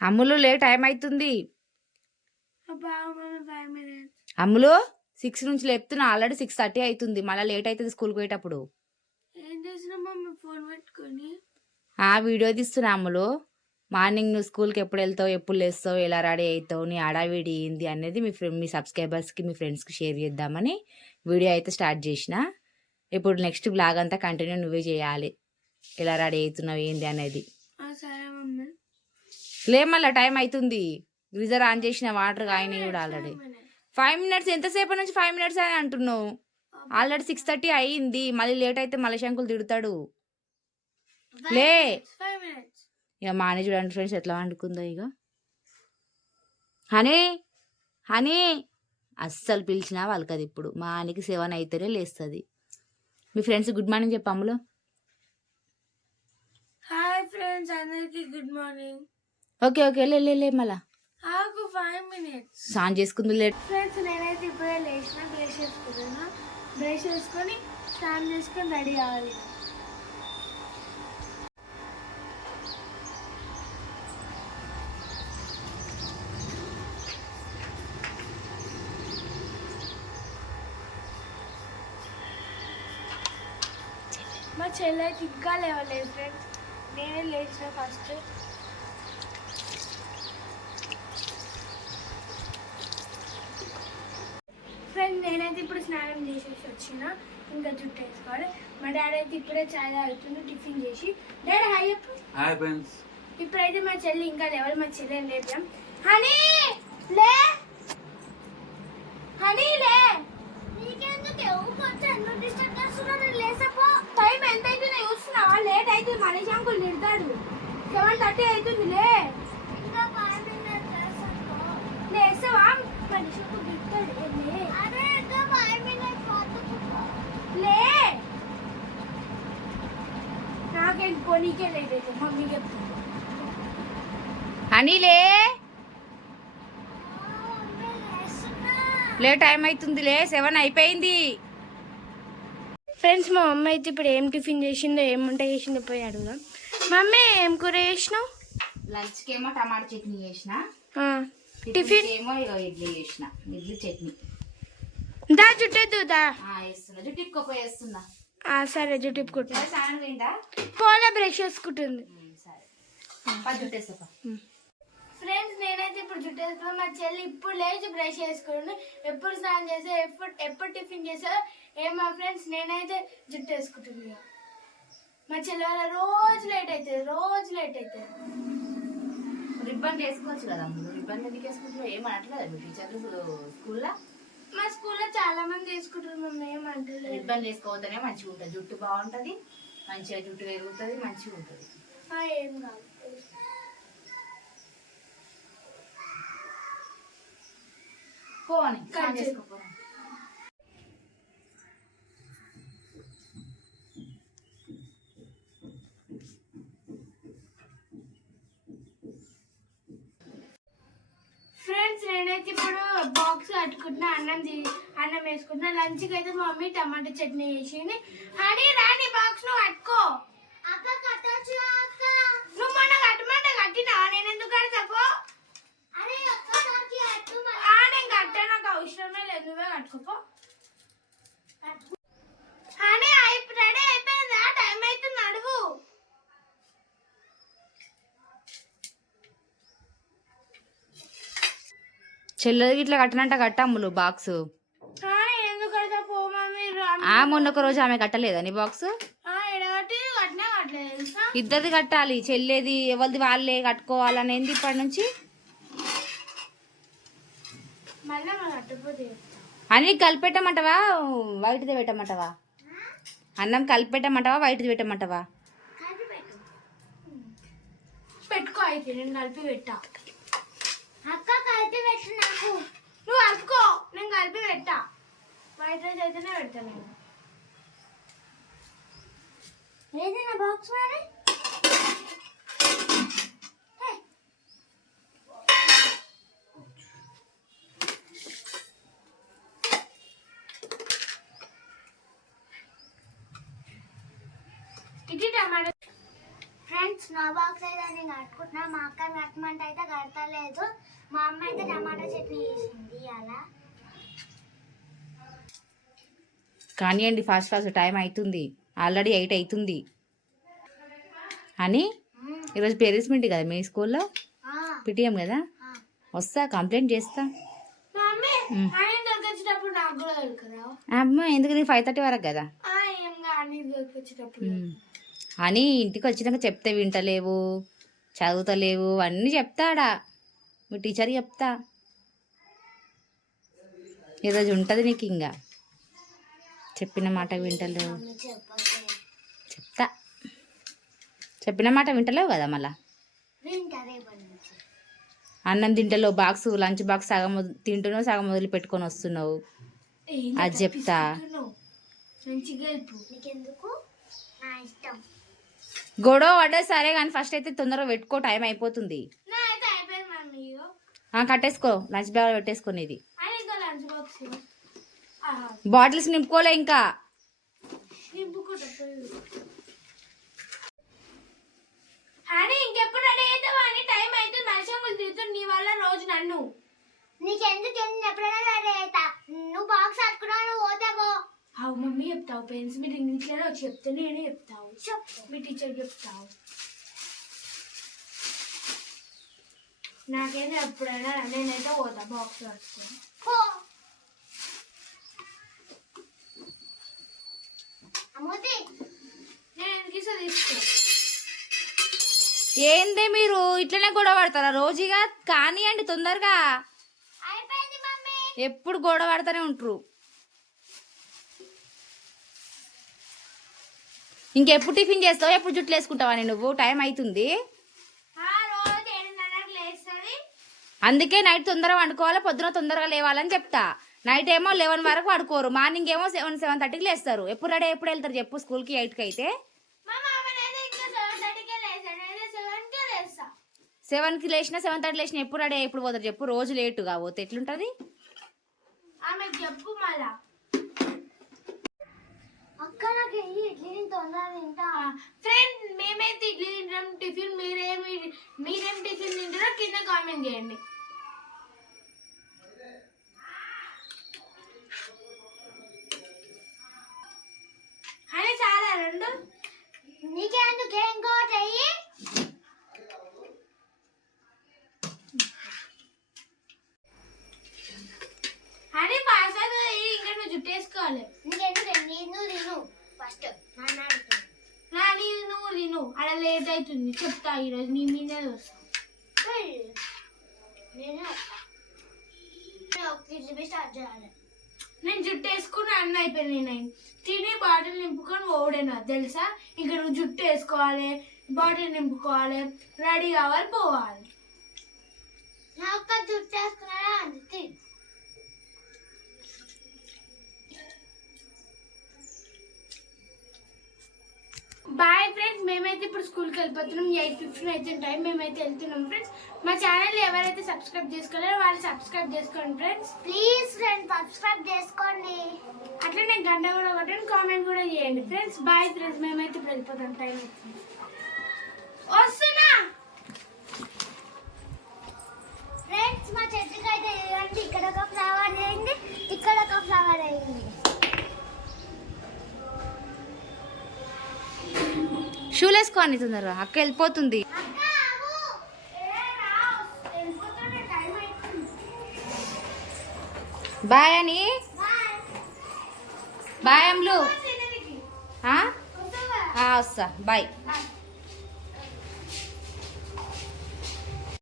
అమ్ములు లే టైం అవుతుంది అమ్ములు? సిక్స్ నుంచి లేపుతున్నా ఆల్రెడీ సిక్స్ థర్టీ అవుతుంది. మళ్ళీ లేట్ అవుతుంది స్కూల్కి పోయేటప్పుడు. ఆ వీడియో తీస్తున్నా అమ్ములు. మార్నింగ్ నువ్వు స్కూల్కి ఎప్పుడు వెళ్తావు ఎప్పుడు లేస్తావు ఎలా రెడీ అవుతావు నీ ఆడావిడి ఏంది అనేది మీ ఫ్రెండ్ మీ సబ్స్క్రైబర్స్కి మీ ఫ్రెండ్స్కి షేర్ చేద్దామని వీడియో అయితే స్టార్ట్ చేసిన. ఇప్పుడు నెక్స్ట్ బ్లాగ్ అంతా కంటిన్యూ నువ్వే చేయాలి. ఎలా రెడీ అవుతున్నావు ఏంది అనేది. సరే మమ్మీ. లే మళ్ళీ టైం అవుతుంది గ్రీజర్ ఆన్ చేసిన వాటర్ కాయని కూడా ఆల్రెడీ ఫైవ్ మినిట్స్ ఎంతసేపు నుంచి ఫైవ్ మినిట్స్ అని అంటున్నావు? ఆల్రెడీ సిక్స్ థర్టీ అయ్యింది మళ్ళీ లేట్ అయితే మళ్ళీ శంకులు తిడతాడు. లే. ఇక మానే చూడండి ఫ్రెండ్స్ ఎట్లా వండుకుందో ఇక హనీ హనీ. అస్సలు పిలిచినా వాళ్ళకి అది ఇప్పుడు. మా ఆనికి సెవెన్ అయితేనే లేస్తుంది. మీ ఫ్రెండ్స్ గుడ్ మార్నింగ్ చెప్పు అమ్ములు. హాయ్ ఫ్రెండ్స్ అందరికి గుడ్ మార్నింగ్ ఓకే ఓకే లే లే లే మళ్ళా. ఫైవ్ మినిట్స్ స్నాన్ చేసుకుంది లేట్ ఫ్రెండ్స్ నేనైతే ఇప్పుడే లేచిన బ్రష్ చేసుకుంటున్నా. బ్రష్ చేసుకొని స్నానం చేసుకొని రెడీ అవ్వాలి. మా చెల్లి అయితే ఇంకా లేవలేదు ఫ్రెండ్స్ నేనే లేచిన ఫస్ట్ ఫ్రెండ్ నేనైతే ఇప్పుడు స్నానం చేసేసి వచ్చిన ఇంకా జుట్టు వేసుకోవాలి. మా డాడీ అయితే ఇప్పుడే చాయ్ తాగుతుంది టిఫిన్ చేసి. డాడీ హాయ్ చెప్పు. Hi friends. ఇప్పుడైతే మా చెల్లి ఇంకా లేవాలి మా చెల్లి లేపాం హనీ లే. హనీ లే. టైం ఎంత అవుతుందో చూస్తున్నావా? లేట్ అవుతుంది మనీష్ అంకుల్ తిడతాడు. సెవెన్ థర్టీ అవుతుంది లే లేస్తావా మనీష్ అంకుల్ తిడతాడు లే లే నాకేంటి పోనీకే లేట్ అవుతుంది మమ్మీ చెప్తాను హనీ లే. లే టైం అవుతుంది లే సెవెన్ అయిపోయింది. ఫ్రెండ్స్ మా మమ్మీ అయితే ఇప్పుడు ఏం టిఫిన్ చేసిందో ఏం వంట చేసిందో పోయి అడుగుదాం. మమ్మీ ఏం కూర చేసినావు? లంచ్కి ఏమో టమాటా చట్నీ చేసిన. టిఫిన్? ఏమో ఇడ్లీ చేసిన. ఇడ్లీ చట్నీ. దా జుట్టెద్దు దా. వేస్తున్నా. జుట్టు పోయి వేస్తున్నా. ఆ, సరే జుట్టు ఇప్పుకుంటా. స్నానం పోయిందా పోలే బ్రష్ చేసుకుంటుంది. సరే. జుట్టు వేసుకో ఫ్రెండ్స్ నేనైతే ఇప్పుడు జుట్టు వేసుకున్నాను మా చెల్లి ఇప్పుడు లేచి బ్రష్ చేసుకుని ఎప్పుడు స్నానం చేసా ఎప్పుడు ఎప్పుడు టిఫిన్ చేసా ఏ మా ఫ్రెండ్స్ నేనైతే జుట్టు వేసుకుంటుంది ఇక. మా చెల్లి వల్ల రోజు లేట్ అవుతుంది రోజు లేట్ అవుతుంది రిబ్బన్ వేసుకోవచ్చు కదా ముందు రిబ్బన్ ఎందుకు వేసుకుంటున్నావు? ఏమనట్లేదు మీ టీచర్లు స్కూల్లో? మా స్కూల్లో చాలా మంది వేసుకుంటారు మమ్మీ ఏమంటలేదు రిబ్బన్ వేసుకోవద్దనే మంచిగా ఉంటుంది. జుట్టు బాగుంటుంది మంచిగా జుట్టు పెరుగుతుంది మంచిగా ఉంటుంది. ఏం కాదు. పోనీ కట్ నేనైతే ఇప్పుడు బాక్స్ కట్టుకుంటున్నా అన్నం తీ- అన్నం వేసుకుంటున్నా లంచ్కి అయితే మా మమ్మీ టమాటా చట్నీ చేసింది. అని రాని బాక్స్ నువ్వు కట్టుకో. అక్క కట్టచ్చు అక్క. నువ్వు మొన్న కట్టమంటే కట్టినా? నేను ఎందుకు కడతాపో అరే నేను కట్టా నాకు అవసరమే లేదు. నువ్వే కట్టుకోపో అని రెడీ అయిపోయిందా టైం అయితే నడువు చెల్లెలకి ఇట్లా కట్టనంట కట్టమ్ములు బాక్స్ మొన్న ఒక రోజు ఆమె కట్టలేదా నీ బాక్స్ ఇద్దరిది కట్టాలి. చెల్లేది ఎవరిది వాళ్ళే కట్టుకోవాలని ఏంది ఇప్పటి నుంచి. అన్ని కలిపెట్టమంటావా? వైట్ది పెట్టమంటావా? అన్నం కలిపెట్టమంటావా? వైట్ది పెట్టమంటావా? పెట్టుకో అయితే నేను కలిపి పెట్టా. అక్క కలిపి పెట్టు నాకు నువ్వు కలుపుకో నేను కలిపి పెట్టా వైట్ రైస్ అయితేనే పెడతా నేను ఏది నా బాక్స్ మరి ఇది టమాటో ఫ్రెండ్స్ నా బాక్స్ అయితే నేను కట్టుకుంటున్నా. మా అక్క కట్టమంటే అయితే కడతలేదు. మా అమ్మ అయితే టమాటా చట్నీ చేసింది అలా. కానివ్వండి ఫాస్ట్ ఫాస్ట్ టైం అవుతుంది ఆల్రెడీ ఎయిట్ అవుతుంది అని ఈరోజు పేరెంట్స్ మీట్ కదా మీ స్కూల్లో? పిటిఎం కదా? వస్తా కంప్లైంట్ చేస్తా. అమ్మ ఎందుకు ఫైవ్ థర్టీ వరకు కదా? అని ఇంటికి వచ్చినాక చెప్తే వింటలేవు చదువుతలేవు అన్నీ చెప్తాడా? మీ టీచర్ చెప్తా. ఈరోజు ఉంటుంది నీకు ఇంకా చెప్పిన మాట వింటలేవు. చెప్తా. చెప్పిన మాట వింటలేవు కదా మళ్ళా? అన్నం తింటలేవు బాక్స్ లంచ్ బాక్స్ సగం తింటున్నావు సగం వదిలి పెట్టుకొని వస్తున్నావు. అది చెప్తా మంచిగా గెలుపు నీకెందుకు నా ఇష్టం గొడవ పడ్డా సరే కానీ ఫస్ట్ అయితే తొందరగా పెట్టుకో టైం అయిపోతుంది. నా అయితే అయిపోయింది మమ్మీ ఇగో. ఆ, కట్టేసుకో లంచ్ బ్యాగ్ పెట్టేసుకునేది బాక్స్ బాటిల్స్ నింపుకోలే ఇంకా. ఇంకెప్పుడు రెడీ టైం అయితే తిరుగుతుంది నీ వల్ల రోజు నన్ను. నీకెందుకు ఎప్పుడైనా రెడీ అవుతా. నువ్వు బాక్స్ అట్టుకున్నావు నువ్వు పోతావో మమ్మీ చెప్తావు? పెన్స్ మీరు ఇంగ్లీష్లోనే వచ్చి చెప్తే నేనే చెప్తావు. మీ టీచర్ చెప్తావు. నాకేం ఎప్పుడైనా నేనైతే పోతా బాక్స్ పట్టుకుని తీసుకో? ఏందే మీరు? ఇట్లనే గొడవ పడతారా? రోజుగా కానివ్వండి తొందరగా. అయిపోయింది మమ్మీ. ఎప్పుడు గొడవ పడతానే ఉంటారు. ఇంకెప్పుడు టిఫిన్ చేస్తావు? ఎప్పుడు జుట్లు వేసుకుంటావా నువ్వు టైం అవుతుంది అందుకే నైట్ తొందరగా వండుకోవాలి పొద్దున తొందరగా లేవాలని చెప్తా. నైట్ ఏమో లెవెన్ వరకు పడుకోరు. మార్నింగ్ ఏమో సెవెన్ సెవెన్ థర్టీకి లేస్తారు. ఎప్పుడు రెడీ ఎప్పుడు వెళ్తారు చెప్పు స్కూల్కి ఎయిట్కి అయితే. సెవెన్కే లేచినా సెవెన్ థర్టీ లేచినా ఎప్పుడు రెడీ ఎప్పుడు పోతారు చెప్పు. రోజు లేటుగా పోతే ఎట్లుంటుంది? చెప్పు మళ్ళా. అక్క నాకు ఇడ్లీ తొందరగా తింటా. ఫ్రెండ్ మేమైతే ఇడ్లీ తింటాం టిఫిన్ మీరేమి మీరేం టిఫిన్ తింటారో కింద కామెంట్ చేయండి. అని చాలా రెండు? నీకెందుకు ఇంకోటి అయ్యి అని పాసాగా ఇంకా నువ్వు జుట్టేసుకోవాలి నీకెందుకు నేను తిను ఫస్ట్ నా నీది నువ్వు తిను అలా లేట్ అవుతుంది చెప్తా ఈరోజు నీ మీదే చూస్తాను నేను జుట్టు వేసుకుని అన్న అయిపోయింది నేను తిని బాటిల్ నింపుకొని ఓడేనా తెలుసా ఇక్కడ నువ్వు జుట్టు వేసుకోవాలి బాటిల్ నింపుకోవాలి రెడీ కావాలి పోవాలి నాకు జుట్టు వేసుకున్నారా బాయ్ ఫ్రెండ్స్ మేమైతే ఇప్పుడు స్కూల్కి వెళ్ళిపోతున్నాం. ఎయిట్ ఫిఫ్టీన్ అయితే టైం మేమైతే వెళ్తున్నాం ఫ్రెండ్స్ మా ఛానల్ ఎవరైతే సబ్స్క్రైబ్ చేసుకోలేరో వాళ్ళు సబ్స్క్రైబ్ చేసుకోండి ఫ్రెండ్స్ ప్లీజ్ ఫ్రెండ్స్ సబ్స్క్రైబ్ చేసుకోండి. అట్లనే గంట కూడా కొట్టండి కామెంట్ కూడా చేయండి ఫ్రెండ్స్ బాయ్ ఫ్రెండ్స్ మేమైతే ఇప్పుడు వెళ్ళిపోతాం టైం వస్తున్నా! ఫ్రెండ్స్ మా చెట్టుకి అయితే ఇక్కడ ఒక ఫ్లవర్ అయింది ఇక్కడ ఒక ఫ్లవర్ అయింది షూలు వేసుకోండి తొందరగా. అక్క వెళ్ళిపోతుంది. బాయ్ అని? బాయ్ అమ్లు వస్తా బాయ్.